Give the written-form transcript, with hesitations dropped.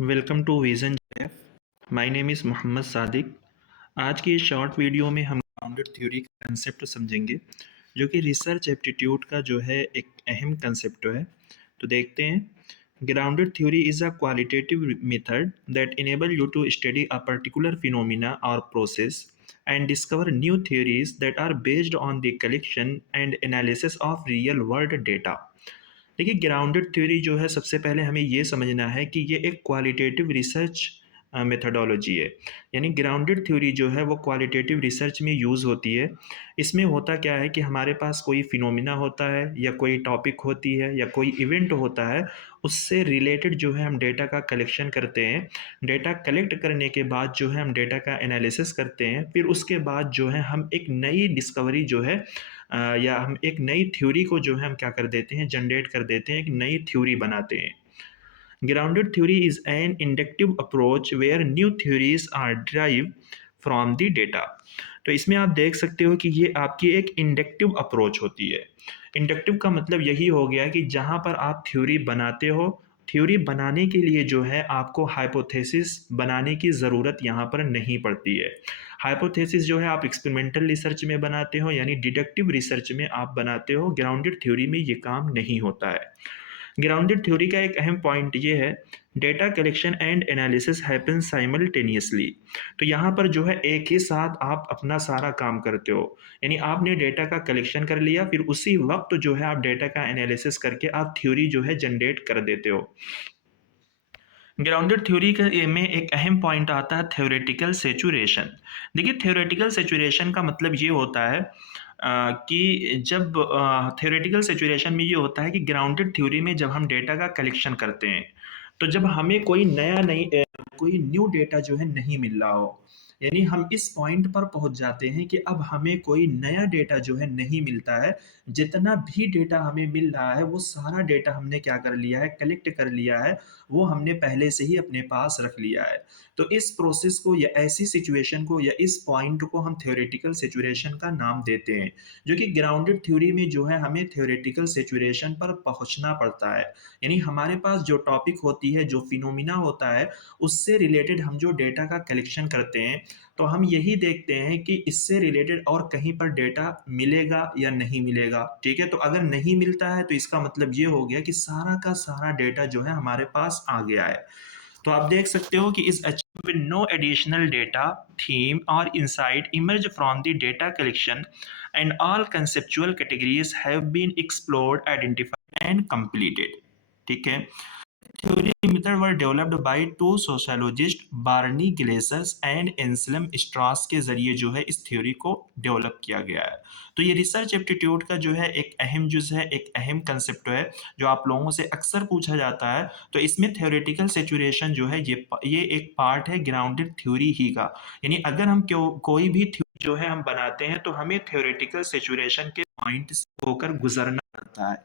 Welcome to vision Jeff. My name is Mohammad Sadiq. आज की इस शॉर्ट वीडियो में हम ग्राउंडेड थ्योरी का कंसेप्ट समझेंगे, जो कि रिसर्च एप्टीट्यूड का जो है एक अहम कंसेप्ट है। तो देखते हैं। Grounded theory is a qualitative method that enable you to study a particular phenomena और process and discover new theories that are based on the collection and analysis of real world data। देखिए, grounded theory जो है, सबसे पहले हमें ये समझना है कि ये एक क्वालिटेटिव रिसर्च मेथडोलॉजी है। यानी ग्राउंडेड थ्योरी जो है वो क्वालिटेटिव रिसर्च में यूज़ होती है। इसमें होता क्या है कि हमारे पास कोई फिनोमिना होता है या कोई टॉपिक होती है या कोई इवेंट होता है, उससे रिलेटेड जो है हम डेटा का कलेक्शन करते हैं। डेटा कलेक्ट करने के बाद जो है हम डेटा का एनालिसिस करते हैं। फिर उसके बाद जो है हम एक नई डिस्कवरी जो है या हम एक नई थ्योरी को जो है हम क्या कर देते हैं, जनरेट कर देते हैं, एक नई थ्योरी बनाते हैं। Grounded theory is an inductive approach where new theories are drive from the data. तो इसमें आप देख सकते हो कि ये आपकी एक इंडक्टिव अप्रोच होती है। इंडक्टिव का मतलब यही हो गया कि जहाँ पर आप थ्योरी बनाते हो, थ्योरी बनाने के लिए जो है आपको हाइपोथेसिस बनाने की ज़रूरत यहाँ पर नहीं पड़ती है। हाइपोथेसिस जो है आप एक्सपेरिमेंटल रिसर्च में बनाते हो, यानी डिडक्टिव रिसर्च में आप बनाते हो। ग्राउंडेड थ्योरी में ये काम नहीं होता है। ग्राउंडेड थ्योरी का एक अहम पॉइंट ये है, data collection and analysis happen simultaneously. तो यहाँ पर जो है एक ही साथ आप अपना सारा काम करते हो। यानी आपने डेटा का कलेक्शन कर लिया, फिर उसी वक्त जो है आप डेटा का एनालिसिस करके आप थ्योरी जो है जनरेट कर देते हो। ग्राउंडेड थ्योरी का में एक अहम पॉइंट आता है थ्योरेटिकल सेचुरेशन। देखिए, थ्योरेटिकल सेचुरेशन का मतलब ये होता है कि जब थ्योरेटिकल सेचुरेशन में ये होता है कि ग्राउंडेड थ्योरी में जब हम डेटा का कलेक्शन करते हैं, तो जब हमें कोई न्यू डेटा जो है नहीं मिल रहा हो, यानी हम इस पॉइंट पर पहुंच जाते हैं कि अब हमें कोई नया डेटा जो है नहीं मिलता है। जितना भी डेटा हमें मिल रहा है वो सारा डेटा हमने क्या कर लिया है, कलेक्ट कर लिया है। वो हमने पहले से ही अपने पास रख लिया है। तो इस प्रोसेस को या ऐसी सिचुएशन को या इस पॉइंट को हम थ्योरेटिकल सेचुरेशन का नाम देते हैं, जो कि ग्राउंडेड थ्योरी में जो है हमें थ्योरेटिकल सेचुरेशन पर पहुंचना पड़ता है। यानी हमारे पास जो टॉपिक होती है, जो फिनोमिना होता है, उससे रिलेटेड हम जो डेटा का कलेक्शन करते हैं, तो हम यही देखते हैं कि इससे रिलेटेड और कहीं पर डेटा मिलेगा या नहीं मिलेगा। ठीक है, तो अगर नहीं मिलता है तो इसका मतलब ये हो गया कि सारा का सारा डेटा जो है हमारे पास आ गया है। तो आप देख सकते हो कि is achieve with no additional data, theme और insight emerge from the data collection and all conceptual categories have been explored, identified and completed. ठीक है। Theory method were developed by two sociologists, Barney Glasers and Anselm Strauss के जरिए जो है इस theory को develop किया गया है। तो ये रिसर्च एप्टीट्यूड का जो है एक अहम जुज है, एक अहम कंसेप्ट है, जो आप लोगों से अक्सर पूछा जाता है। तो इसमें थ्योरेटिकल सेचुरेशन जो है ये एक पार्ट है ग्राउंडेड थ्योरी ही का। यानी अगर हम कोई भी थ्योरी जो है हम बनाते हैं, तो हमें थ्योरेटिकल सेचुरेशन के पॉइंट से होकर गुजरना पड़ता है।